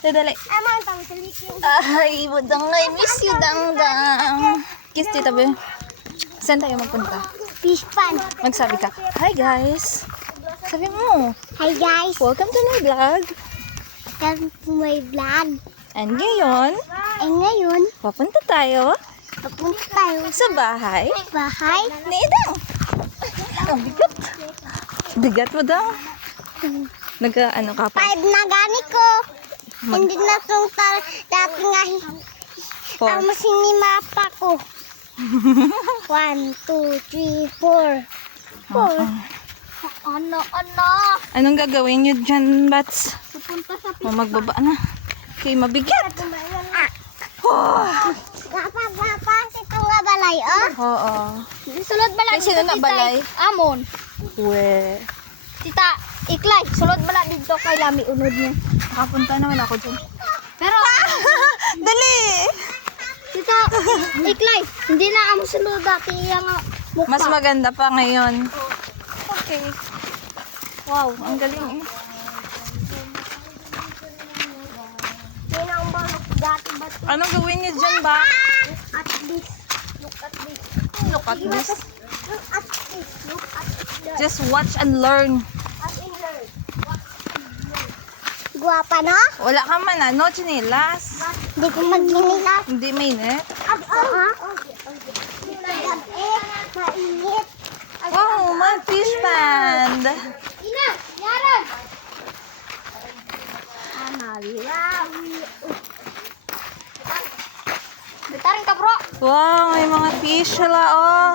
Dali. Ay, budang I miss you, Dangdang. Kiss tita Be. Saan tayo magpunta? Fish pan. Magsabi ka, hi guys. Sabi mo, Hi guys. welcome to my vlog. Welcome to my vlog. And ngayon, Ngayon, papunta tayo papunta tayo sa bahay sa bahay. ni Idang. Ang bigat. Bigat mo daw. Nagka-ano ka pa? 5 na gani ko. Hindi na itong dati nga Four. sinimapa ko. 1, 2, 3, 4. Ano? Anong gagawin nyo dyan, Bats? Pupunta sa O, magbaba na. Okay, mabigat. Oh. Papa, ito nga balay, oh. Oo. Sulod balay. Ay, sino na balay? Amon. We. Tita, iklay. Sulod balay dito kay Lami unod niya. Nakapunta naman ako dyan. Pero, Dali! tita, iklay. Hindi na amo sulod dati yung mukha. Mas maganda pa ngayon. Okay. Wow, ang galing eh. Yun ang balok dati ba ito? Anong gawin niyo dyan ba? At this. Look at this. Look at this. Look at this. Look at this. Just watch and learn. At in her. Guwapa, no? Wala ka man ano, chinilas. Hindi ko magninilas. Hindi mainit. Mainit. Wow, may fish pond. Ina, yaran. Analawi. Bitarin ka, bro. Wow, may mga fish sila oh.